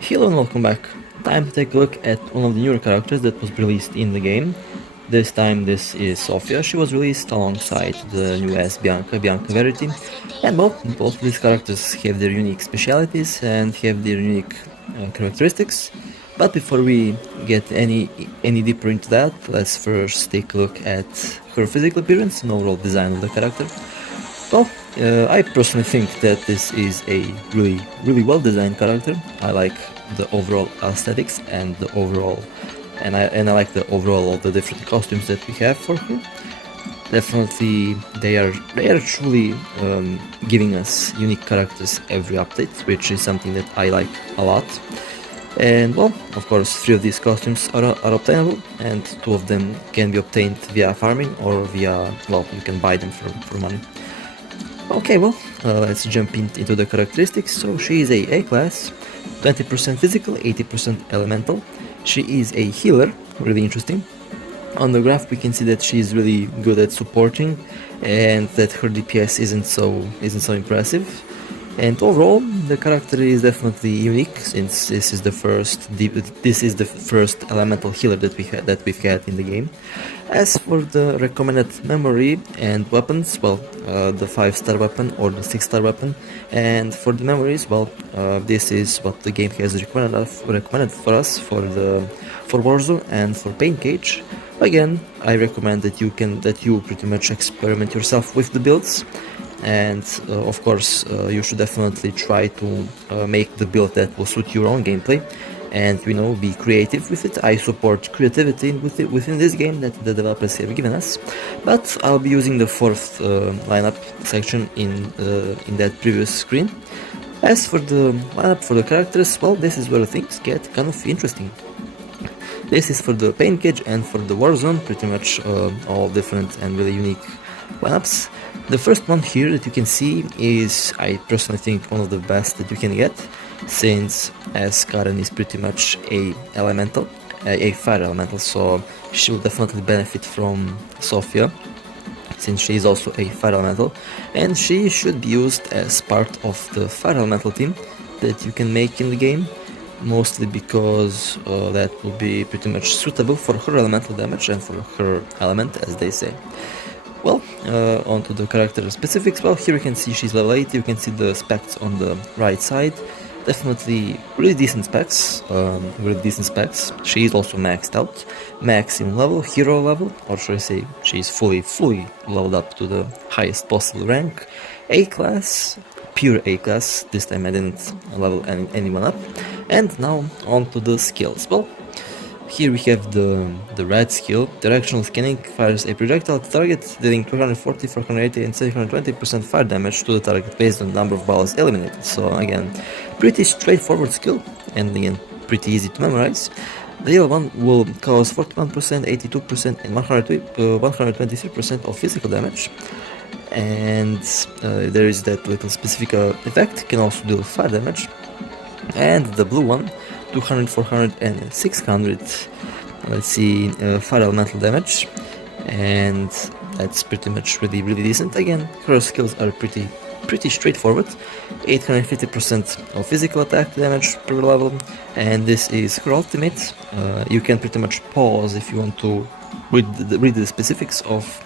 Hello and welcome back. Time to take a look at one of the newer characters that was released in the game. This time this is Sofia. She was released alongside the newest Bianca Verity. And both of these characters have their unique specialities and have their unique characteristics. But before we get any deeper into that, let's first take a look at her physical appearance and overall design of the character. Well, I personally think that this is a really well designed character. I like the overall aesthetics and the overall, and I like the overall of the different costumes that we have for her. Definitely, they are truly giving us unique characters every update, which is something that I like a lot. And well, of course, 3 of these costumes are obtainable, and 2 of them can be obtained via farming or via, well, you can buy them for money. Okay, well, let's jump into the characteristics. So she is a A-class, 20% physical, 80% elemental. She is a healer, really interesting. On the graph we can see that she is really good at supporting and that her DPS isn't so impressive. And overall, the character is definitely unique, since this is the first elemental healer that we've had in the game. As for the recommended memory and weapons, well, the 5-star weapon or the 6-star weapon, and for the memories, well, this is what the game has recommended for us for Warzone and for Pain Cage. Again, I recommend that you pretty much experiment yourself with the builds. And of course, you should definitely try to make the build that will suit your own gameplay, and be creative with it. I support creativity within this game that the developers have given us, but I'll be using the 4th lineup section in that previous screen. As for the lineup for the characters, well, this is where things get kind of interesting. This is for the Pain Cage and for the Warzone, pretty much all different and really unique lineups. The first one here that you can see is, I personally think, one of the best that you can get, since as Karen is pretty much a fire elemental, so she will definitely benefit from Sofia, since she is also a fire elemental, and she should be used as part of the fire elemental team that you can make in the game, mostly because that will be pretty much suitable for her elemental damage and for her element, as they say. Well, onto the character specifics. Well, here you can see she's level 8, you can see the specs on the right side. Definitely really decent specs, She is also maxed out, maximum level, hero level, or should I say she's fully leveled up to the highest possible rank. A-class, pure A-class, this time I didn't level anyone up. And now onto the skills. Well, here we have the red skill. Directional scanning fires a projectile at the target, dealing 240, 480 and 720% fire damage to the target based on the number of balls eliminated. So again, pretty straightforward skill, and again, pretty easy to memorize. The yellow one will cause 41%, 82% and 123% of physical damage. And there is that little specific effect, can also deal fire damage. And the blue one, 200, 400 and 600, let's see, fire elemental damage, and that's pretty much really decent. Again, her skills are pretty straightforward. 850% of physical attack damage per level, and this is her ultimate. You can pretty much pause if you want to read the specifics of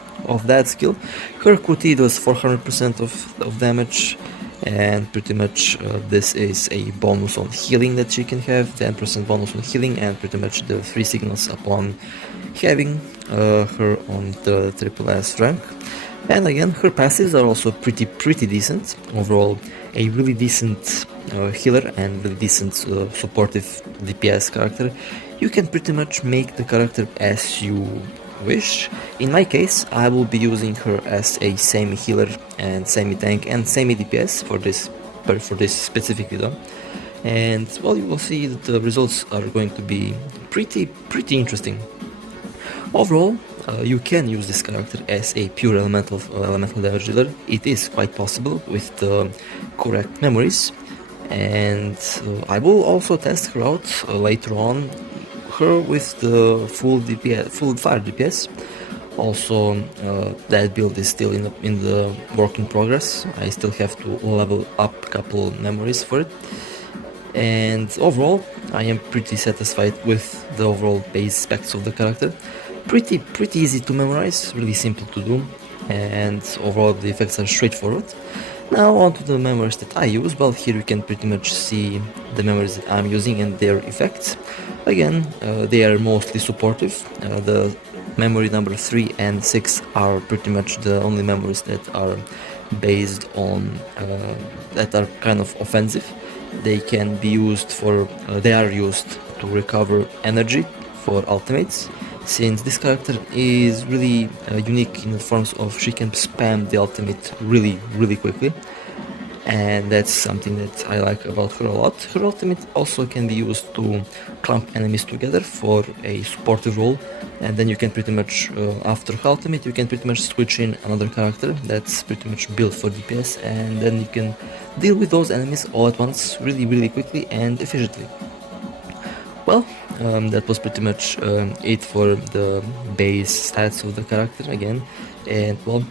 that skill. Her QT does 400% of damage, and pretty much this is a bonus on healing that she can have, 10% bonus on healing, and pretty much the 3 signals upon having her on the SSS rank. And again, her passives are also pretty decent. Overall, a really decent healer and really decent supportive DPS character. You can pretty much make the character as you wish. In my case, I will be using her as a semi-healer and semi-tank and semi-DPS for this specific video. And well, you will see that the results are going to be pretty interesting. Overall, you can use this character as a pure elemental damage dealer. It is quite possible with the correct memories, and I will also test her out later on, her with the full fire DPS. Also, that build is still in the work in progress. I still have to level up a couple memories for it. And overall, I am pretty satisfied with the overall base specs of the character. Pretty easy to memorize, really simple to do, and overall the effects are straightforward. Now on to the memories that I use. Well, here you can pretty much see the memories that I'm using and their effects. Again, they are mostly supportive. The memory number 3 and 6 are pretty much the only memories that are based on that are kind of offensive. They can be used for they are used to recover energy for ultimates, since this character is really unique in the forms of she can spam the ultimate really quickly, and that's something that I like about her a lot. Her ultimate also can be used to clump enemies together for a supportive role, and then you can pretty much, after her ultimate, you can pretty much switch in another character that's pretty much built for DPS, and then you can deal with those enemies all at once really quickly and efficiently. Well, that was pretty much it for the base stats of the character again, and well,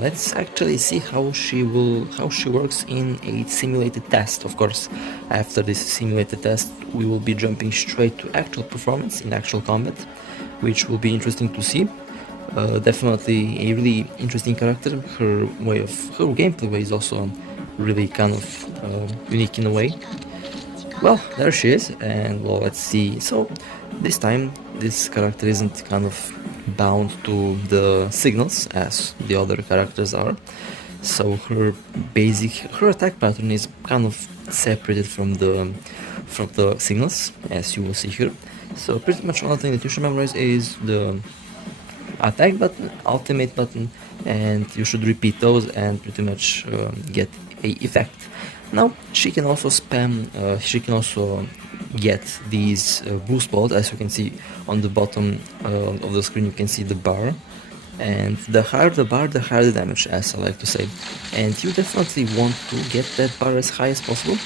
let's actually see how she works in a simulated test. Of course, after this simulated test, we will be jumping straight to actual performance in actual combat, which will be interesting to see. Definitely a really interesting character. Her gameplay way is also really kind of unique in a way. Well, there she is, and well, let's see. So this time this character isn't kind of bound to the signals as the other characters are. So her attack pattern is kind of separated from the signals, as you will see here. So pretty much one thing that you should memorize is the attack button, ultimate button, and you should repeat those and pretty much get a effect. Now she can also spam, she can also get these boost balls. As you can see on the bottom of the screen, you can see the bar, and the higher the bar, the higher the damage, as I like to say. And you definitely want to get that bar as high as possible.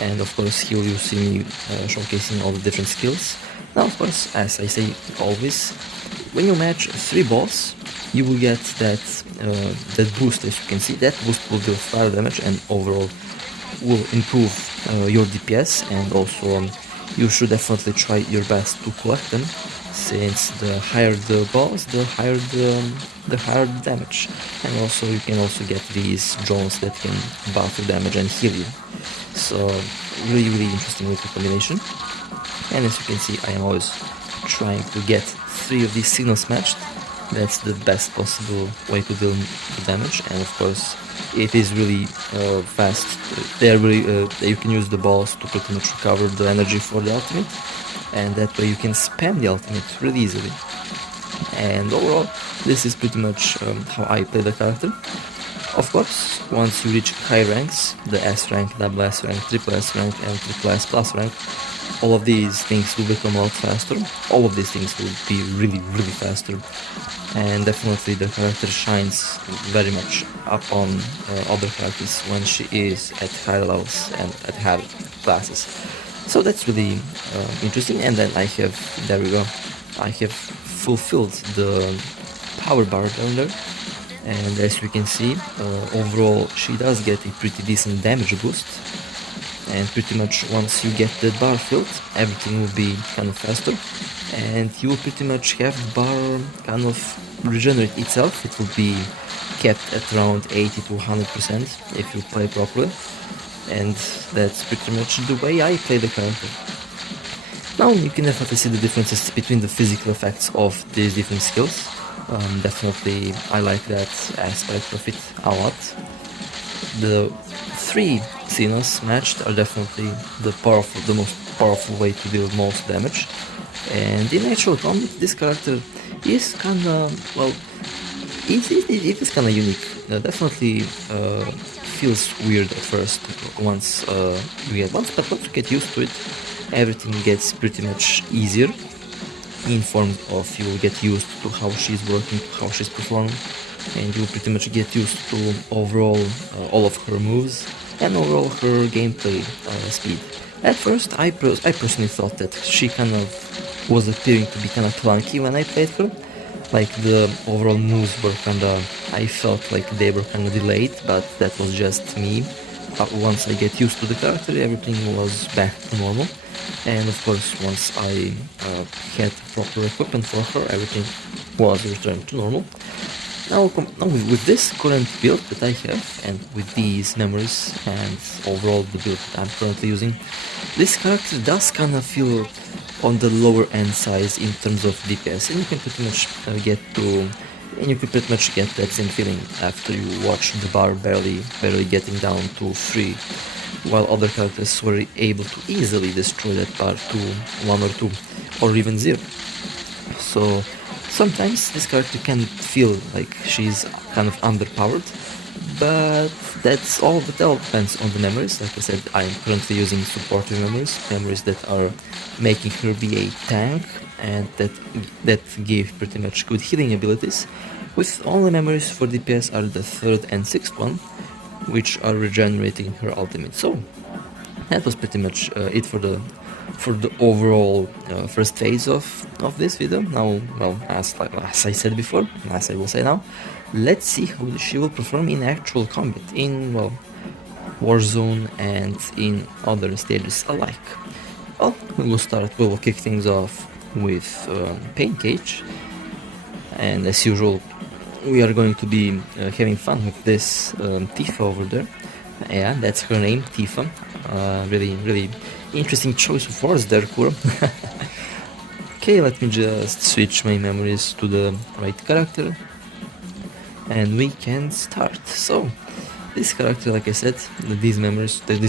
And of course here you see me showcasing all the different skills. Now of course, as I say always, when you match 3 balls, you will get that boost. As you can see, that boost will deal fire damage and overall will improve your DPS, and also you should definitely try your best to collect them, since the higher the balls, the higher the damage. And also you can also get these drones that can buff your damage and heal you. So really interesting little combination. And as you can see, I am always trying to get 3 of these signals matched. That's the best possible way to deal with damage, and of course it is really fast. They are really you can use the balls to pretty much recover the energy for the ultimate, and that way you can spam the ultimate really easily. And overall, this is pretty much how I play the character. Of course, once you reach high ranks, the S rank, double S rank, triple S rank, and triple S plus rank, all of these things will become a lot faster. All of these things will be really faster, and definitely the character shines very much up on other characters when she is at higher levels and at higher classes. So that's really interesting. And then there we go, I have fulfilled the power bar down there, and as you can see, overall she does get a pretty decent damage boost. And pretty much once you get the bar filled, everything will be kind of faster, and you will pretty much have the bar kind of regenerate itself. It will be kept at around 80 to 100% if you play properly, and that's pretty much the way I play the character. Now you can definitely see the differences between the physical effects of these different skills. Definitely I like that aspect of it a lot. The 3 signals matched are definitely the most powerful way to deal most damage. And in actual combat, this character is kinda, well, it is kinda unique. Definitely feels weird at first once but once you get used to it, everything gets pretty much easier. In form of, you will get used to how she's working, how she's performing, and you will pretty much get used to overall all of her moves and overall her gameplay speed. At first, I personally thought that she kind of was appearing to be kind of clunky when I played her. Like the overall moves were I felt like they were kind of delayed, but that was just me. once I get used to the character, everything was back to normal. And of course, once I had proper equipment for her, everything was returned to normal. Now with this current build that I have, and with these memories, and overall the build that I'm currently using, this character does kind of feel on the lower end size in terms of DPS, and you can pretty much get that same feeling after you watch the bar barely getting down to 3, while other characters were able to easily destroy that bar to 1 or 2, or even 0. So sometimes this character can feel like she's kind of underpowered, but that all depends on the memories. Like I said, I'm currently using supportive memories that are making her be a tank, and that give pretty much good healing abilities, with only memories for DPS are the 3rd and 6th one, which are regenerating her ultimate. So that was pretty much it for the overall first phase of this video. Now, well, as I said before, as I will say now, let's see how she will perform in actual combat, in, well, Warzone and in other stages alike. Well, we will kick things off with Pain Cage, and as usual, we are going to be having fun with this Tifa over there. Yeah, that's her name, Tifa. Really interesting choice of words there, Kuro. Okay, let me just switch my memories to the right character, and we can start. So, this character, like I said, these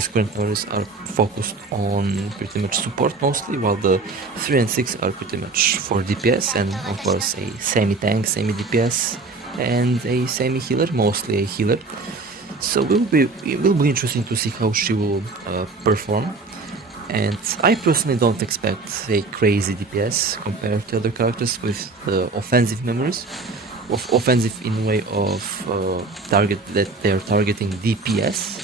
current memories are focused on pretty much support mostly, while the 3 and 6 are pretty much for DPS, and of course a semi-tank, semi-DPS, and a semi-healer, mostly a healer. So it will be interesting to see how she will perform. And I personally don't expect a crazy DPS compared to other characters with offensive memories. Offensive in a way of target that they are targeting DPS.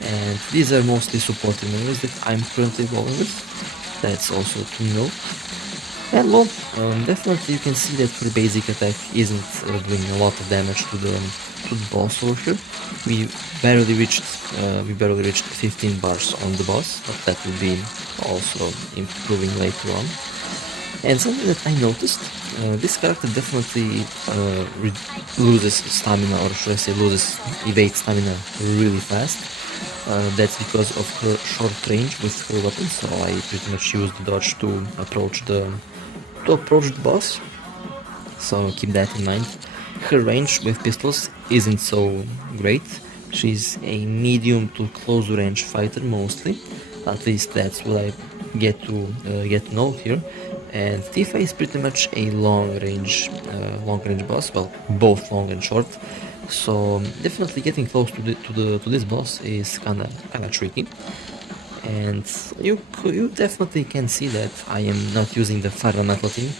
And these are mostly supporting memories that I'm currently rolling with. That's also to note. And well, definitely you can see that her basic attack isn't doing a lot of damage to the boss over here. We barely reached 15 bars on the boss, but that will be also improving later on. And something that I noticed, this character definitely loses stamina, or should I say loses evade stamina really fast. That's because of her short range with her weapon, so I pretty much use the dodge to approach the boss, so keep that in mind. Her range with pistols isn't so great. She's a medium to close range fighter mostly, at least that's what I get to know here. And Tifa is pretty much a long range boss, well, both long and short. So definitely getting close to this boss is kinda tricky. And you definitely can see that I am not using the fire elemental team,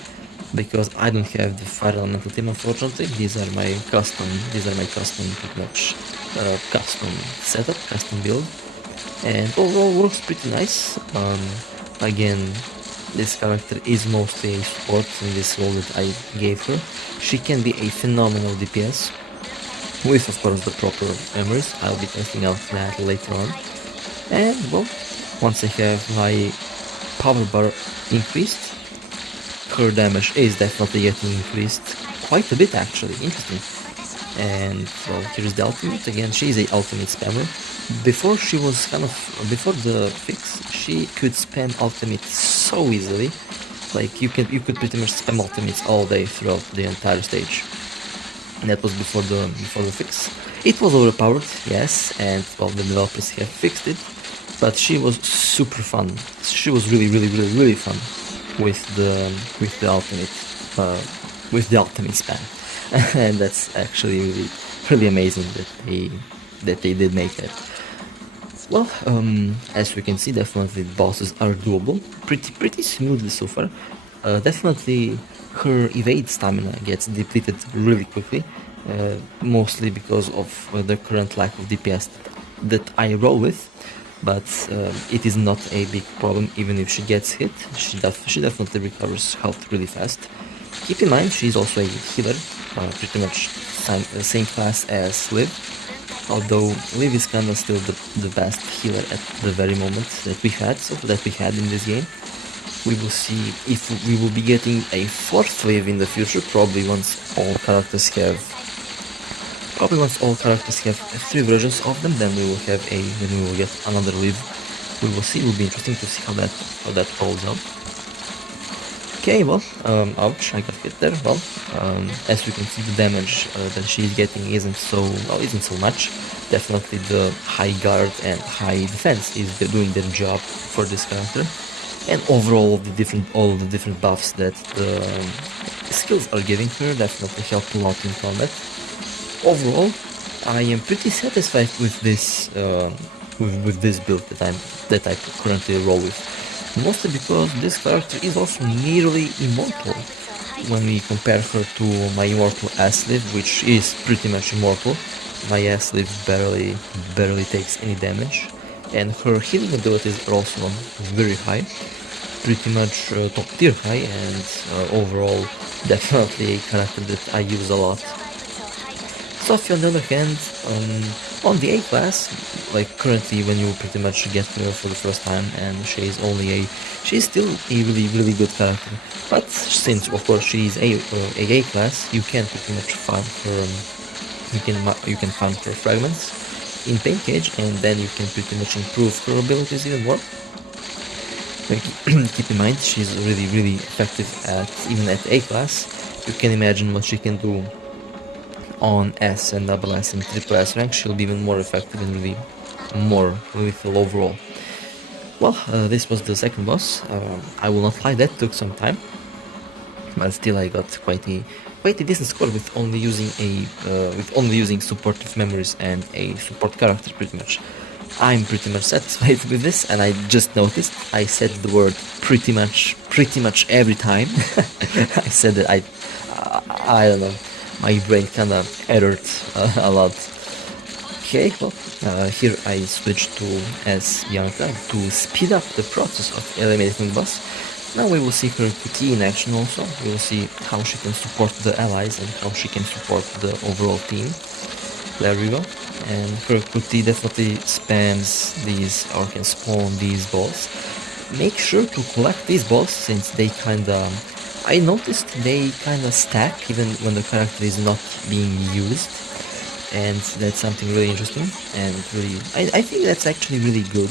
because I don't have the fire elemental team, unfortunately. These are my custom pretty much custom setup, custom build, and overall works pretty nice. Again, this character is mostly a support in this role that I gave her. She can be a phenomenal DPS with, of course, the proper memories. I'll be testing out that later on. And well, once I have my power bar increased, her damage is definitely getting increased quite a bit, actually. Interesting. And well, here's the ultimate. Again, she's a ultimate spammer. Before the fix, she could spam ultimate so easily. Like you could pretty much spam ultimates all day throughout the entire stage. And that was before the fix. It was overpowered, yes, and well, the developers have fixed it. But she was super fun. She was really fun with the ultimate spam. And that's actually really amazing that they did make that. Well, as we can see, definitely the bosses are doable, pretty smoothly so far. Definitely her evade stamina gets depleted really quickly, mostly because of the current lack of DPS that I roll with. But it is not a big problem. Even if she gets hit, she definitely recovers health really fast. Keep in mind, she's also a healer, pretty much same class as Liv. although Liv is kinda still the best healer at the very moment that we had in this game. We will see if we will be getting a fourth wave in the future, probably once all characters have 3 versions of them, then we will get another wave. We will see. It will be interesting to see how that rolls out. Okay, well, ouch, I got hit there. Well, as you can see, the damage that she's getting isn't so much. Definitely the high guard and high defense is doing their job for this character, and overall all of the different buffs that the skills are giving her definitely help a lot in combat. Overall, I am pretty satisfied with this build that I currently roll with. Mostly because this character is also nearly immortal. When we compare her to my immortal Asliv, which is pretty much immortal, my Asliv barely takes any damage, and her healing abilities are also very high, pretty much top tier high, and overall definitely a character that I use a lot. Sofia, on the other hand, on the A class, like currently when you pretty much get her for the first time, and she's still a really good character. But since of course she is a class, you can pretty much farm her. You can farm her fragments in Pain Cage, and then you can pretty much improve her abilities even more. Like, keep in mind, she's really effective even at A class. You can imagine what she can do on S and double S and triple S rank. She'll be even more effective and really more lethal overall. Well, this was the second boss. I will not lie, that took some time, but still I got quite a decent score with only using supportive memories and a support character pretty much. I'm pretty much satisfied with this, and I just noticed I said the word pretty much every time. I said that I don't know. My brain kinda errored a lot. Okay, well, here I switched to S Bianca to speed up the process of eliminating the boss. Now we will see her QT in action also. We will see how she can support the allies and how she can support the overall team. There we go. And her QT definitely spams these, or can spawn these balls. Make sure to collect these balls, since they kinda... I noticed they kinda stack even when the character is not being used, and that's something really interesting, and really, I think that's actually really good,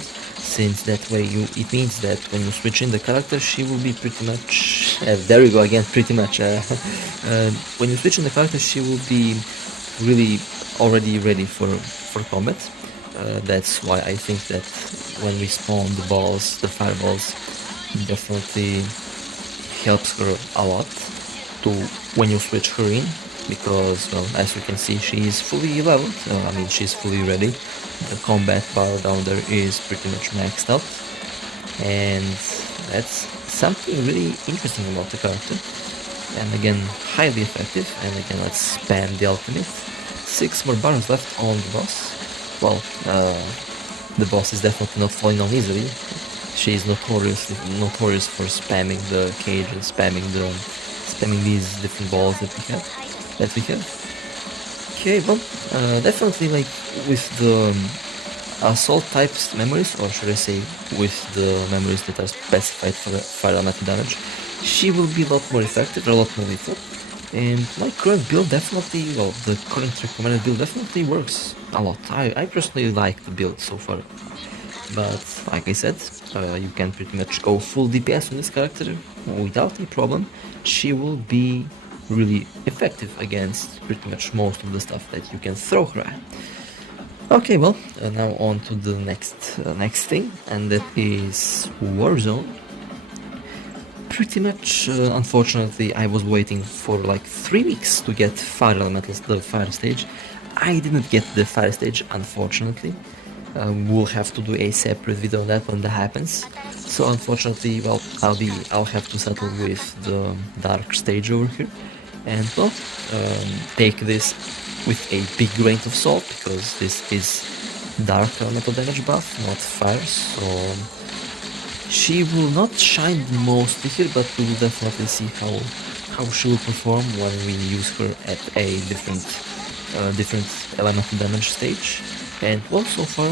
since that way it means that when you switch in the character, she will be pretty much, there we go again, pretty much, when you switch in the character, she will be really already ready for combat. That's why I think that when we spawn the balls, the fireballs, definitely helps her a lot to when you switch her in, because, well, as you can see, she is fully leveled. I mean, she's fully ready. The combat bar down there is pretty much maxed out, and that's something really interesting about the character. And again, highly effective. And again, let's spam the ultimate. 6 more barons left on the boss. Well, the boss is definitely not falling down easily. She is notorious for spamming the cage and spamming these different balls that we have. Okay, well, definitely, like, with the assault types memories, or should I say with the memories that are specified for fire elemental damage, she will be a lot more effective, a lot more lethal. And my current build definitely, well, the current recommended build definitely works a lot. I personally like the build so far. But like I said, you can pretty much go full DPS on this character without a problem. She will be really effective against pretty much most of the stuff that you can throw her at. Okay, well, now on to the next thing, and that is Warzone. Pretty much, unfortunately, I was waiting for like 3 weeks to get fire elementals, the fire stage. I didn't get the fire stage, unfortunately. We'll have to do a separate video on that when that happens. So unfortunately, well, I'll have to settle with the dark stage over here, and well, take this with a big grain of salt, because this is dark elemental damage buff, not fire. So she will not shine the most here, but we will definitely see how she will perform when we use her at a different different elemental damage stage, and well, so far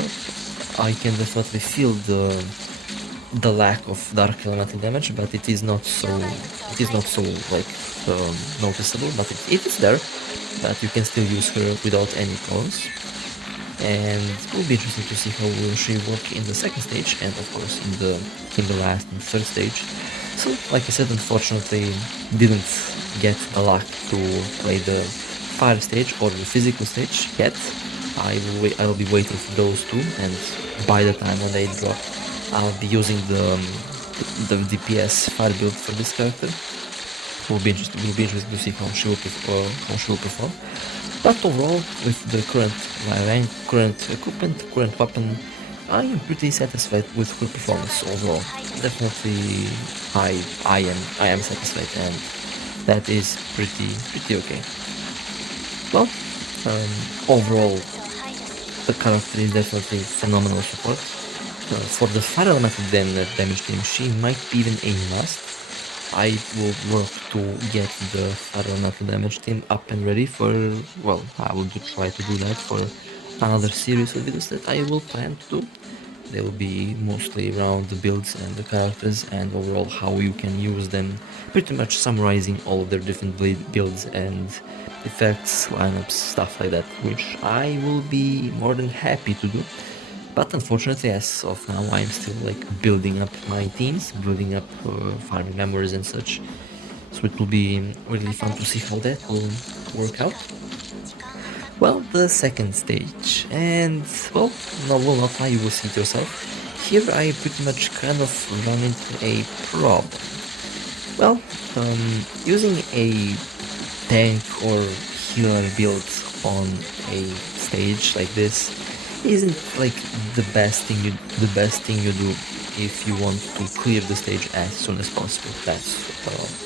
I can definitely feel the lack of dark elemental damage, but it is not so like noticeable. But it is there, but you can still use her without any problems. And it will be interesting to see how will she work in the second stage, and of course in the last and third stage. So, like I said, unfortunately didn't get the luck to play the fire stage or the physical stage yet. I will be waiting for those two, and by the time when they drop, I'll be using the DPS fire build for this character. It will be interesting to see how she will perform. But overall, with the current rank, current equipment, current weapon, I am pretty satisfied with her performance overall. Definitely, I am satisfied, and that is pretty okay. Well, overall, the character is definitely phenomenal support. For the fire elemental damage team, she might be even a must. I will work to get the fire elemental damage team up and ready for, well, I will try to do that for another series of videos that I will plan to do. They will be mostly around the builds and the characters and overall how you can use them, pretty much summarizing all of their different builds and effects, lineups, stuff like that, which I will be more than happy to do. But unfortunately, as of now, I'm still like building up my teams, building up farming memories and such. So it will be really fun to see how that will work out. Well, the second stage, and well, no, will not lie, you will see it yourself. Here I pretty much kind of run into a problem. Well, using a tank or healer build on a stage like this isn't like the best thing you do if you want to clear the stage as soon as possible. That's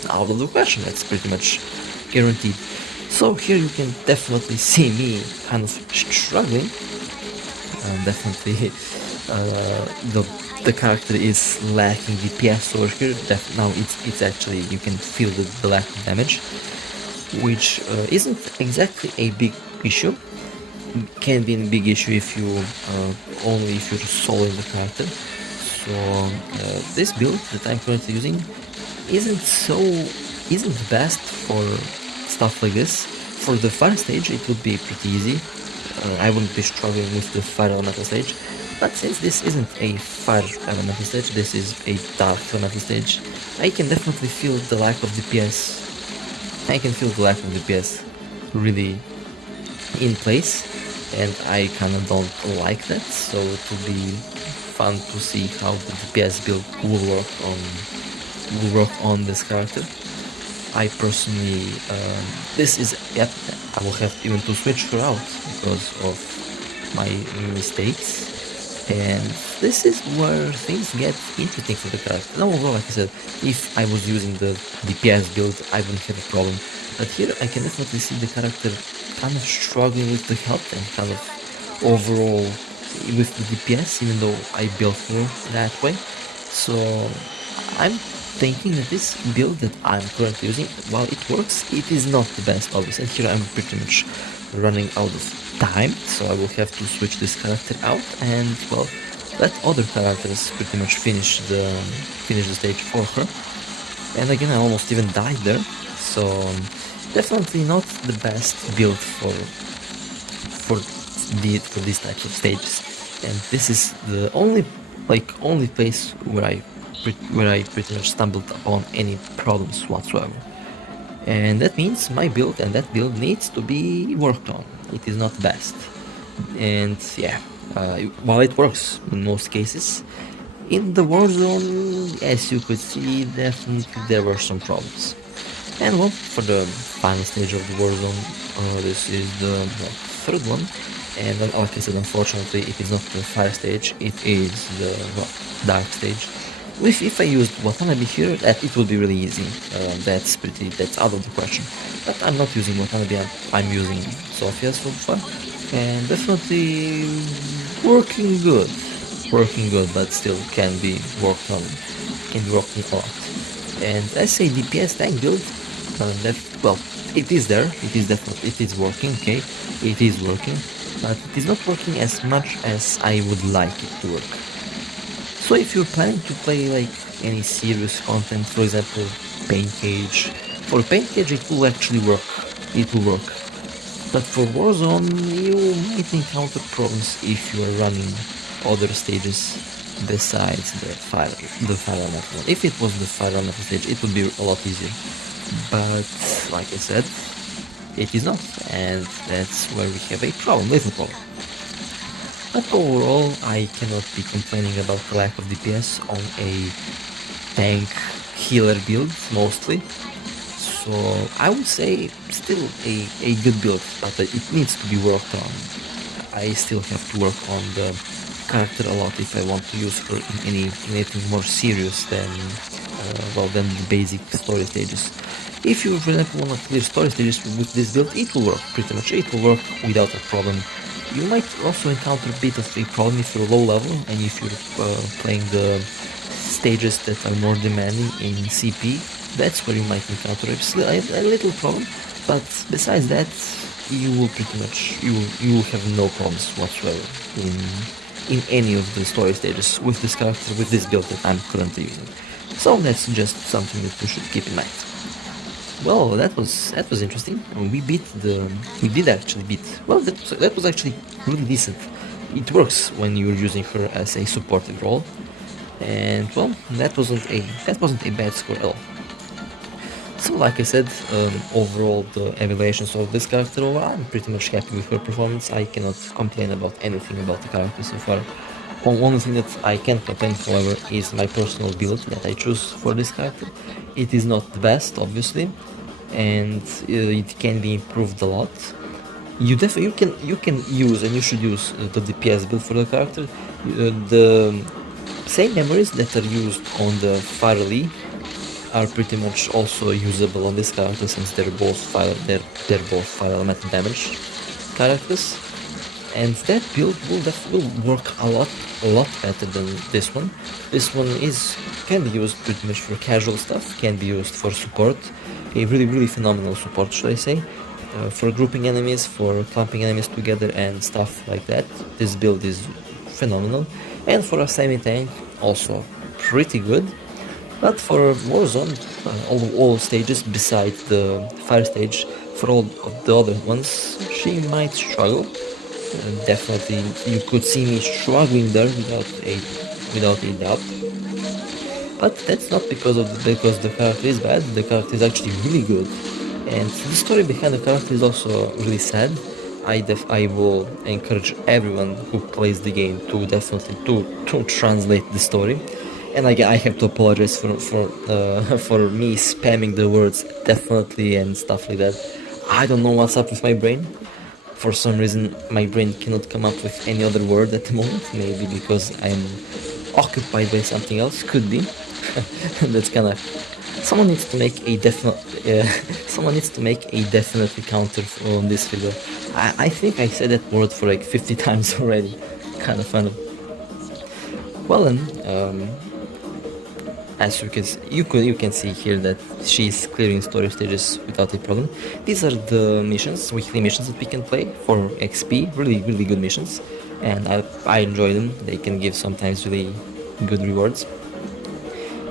out of the question. That's pretty much guaranteed. So here you can definitely see me kind of struggling. Definitely, the character is lacking DPS over here. Now it's actually, you can feel the lack of damage, which isn't exactly a big issue. Can be a big issue if you only if you're soloing the character. So this build that I'm currently using isn't best for stuff like this. For the fire stage it would be pretty easy. I wouldn't be struggling with the fire elemental stage, but since this isn't a fire elemental stage, this is a dark elemental stage, I can definitely feel the lack of DPS. I can feel the lack of DPS really in place, and I kinda don't like that, so it will be fun to see how the DPS build will work on this character. I personally, this is, yep, I will have even to switch her out because of my mistakes, and this is where things get interesting for the character. Now overall, like I said, if I was using the DPS build, I wouldn't have a problem, but here I can definitely see the character kind of struggling with the health and kind of overall with the DPS, even though I built her that way. So I'm thinking that this build that I'm currently using, while it works, it is not the best obviously, and here I'm pretty much running out of time, so I will have to switch this character out and, well, let other characters pretty much finish the stage for her. And again, I almost even died there, so definitely not the best build for these types of stages. And this is the only place where I pretty much stumbled upon any problems whatsoever. And that means my build and that build needs to be worked on. It is not best. And yeah, while it works in most cases, in the Warzone, as you could see, definitely there were some problems. And well, for the final stage of the Warzone, this is the third one. And like I said, unfortunately, it is not the fire stage, it is the dark stage. If I used Watanabe here, that it would be really easy. That's out of the question. But I'm not using Watanabe, I'm using Sofia so far, and definitely working good, but still can be worked on a lot. And as a DPS tank build, well, it is there, it is definitely, it is working, okay, it is working, but it is not working as much as I would like it to work. So if you're planning to play like any serious content, for example, Paint Cage, for Paint Cage it will actually work, it will work. But for Warzone, you might encounter problems if you are running other stages besides the fire element one. If it was the fire element stage, it would be a lot easier. But like I said, it is not, and that's where we have a problem, little problem. But overall, I cannot be complaining about the lack of DPS on a tank healer build, mostly. So I would say still a good build, but it needs to be worked on. I still have to work on the character a lot if I want to use her in anything more serious than than the basic story stages. If you, for example, want to clear story stages with this build, it will work pretty much. It will work without a problem. You might also encounter a bit of a problem if you're low level and if you're playing the stages that are more demanding in CP. That's where you might encounter a little problem, but besides that, you will pretty much you will have no problems whatsoever in any of the story stages with this character, with this build that I'm currently using. So that's just something that you should keep in mind. Well, that was interesting. We did actually beat. Well, that was actually really decent. It works when you're using her as a supportive role, and well, that wasn't a bad score at all. So, like I said, overall the evaluations of this character, I'm pretty much happy with her performance. I cannot complain about anything about the character so far. One thing that I can complain, however, is my personal build that I choose for this character. It is not the best, obviously, and it can be improved a lot. You can use and you should use the DPS build for the character. The same memories that are used on the Farley are pretty much also usable on this character since they're both fire elemental damage characters, and that build will work a lot better than this one. This one can be used pretty much for casual stuff, can be used for support, a really phenomenal support, should I say, for grouping enemies, for clumping enemies together and stuff like that. This build is phenomenal, and for a semi-tank also pretty good. But for Warzone, all stages besides the fire stage, for all of the other ones, she might struggle. Definitely, you could see me struggling there without a doubt. But that's not because the character is bad. The character is actually really good, and the story behind the character is also really sad. I will encourage everyone who plays the game to definitely to translate the story. And I have to apologize for me spamming the words definitely and stuff like that. I don't know what's up with my brain. For some reason, my brain cannot come up with any other word at the moment. Maybe because I'm occupied by something else. Could be. That's kind of. Someone needs to make a definitely counter on this video. I think I said that word for like 50 times already. Kind of funny. Well then. As you can see here that she's clearing story stages without a problem. These are the missions, weekly missions that we can play for XP. Really good missions, and I enjoy them. They can give sometimes really good rewards.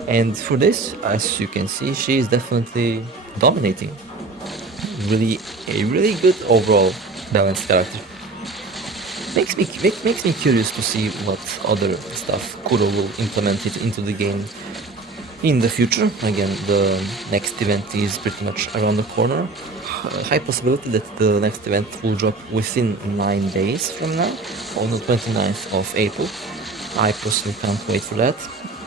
And for this, as you can see, she is definitely dominating. A really good overall balanced character. Makes me curious to see what other stuff Kuro will implement it into the game in the future. Again, the next event is pretty much around the corner. High possibility that the next event will drop within 9 days from now, on the 29th of April. I personally can't wait for that.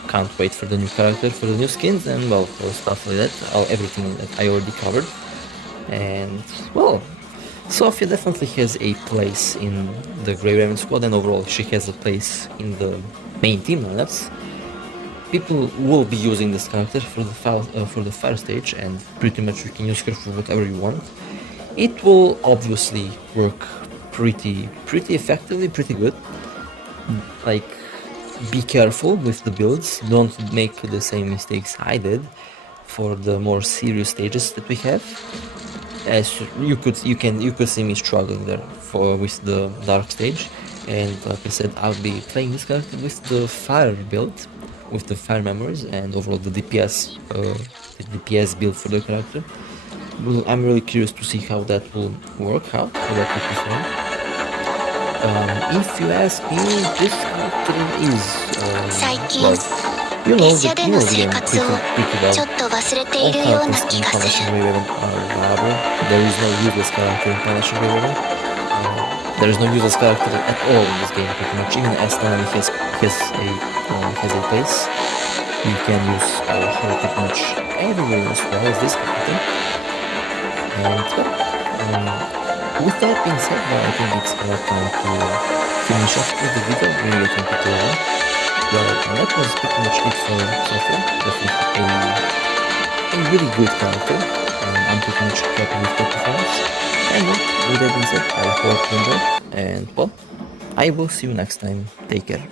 Can't wait for the new character, for the new skins, and well, for stuff like that. Everything that I already covered. And well, Sofia definitely has a place in the Grey Raven squad, and overall she has a place in the main team lineups. People will be using this character for the fire stage, and pretty much you can use her for whatever you want. It will obviously work pretty effectively, pretty good. Like, be careful with the builds. Don't make the same mistakes I did for the more serious stages that we have. as you could see me struggling there with the dark stage, and like I said, I'll be playing this character with the fire build, with the fire memories, and overall the DPS build for the character. Well, I'm really curious to see how that will work out, how that will perform. If you ask me, this character is well, you know the game pretty well. All characters in Punishing Raven are viable. There is no useless character in Punishing Raven. There is no useless character at all in this game, pretty much. Even S9 has a base. You can use her pretty much everywhere as well as this character. And with that being said, I think it's time to finish up with the video. We're getting to over. Well, and that was pretty much it for Sofia. Definitely a really good character. I'm pretty much happy with her performance. And with that being said, I hope you enjoyed. And well, I will see you next time. Take care.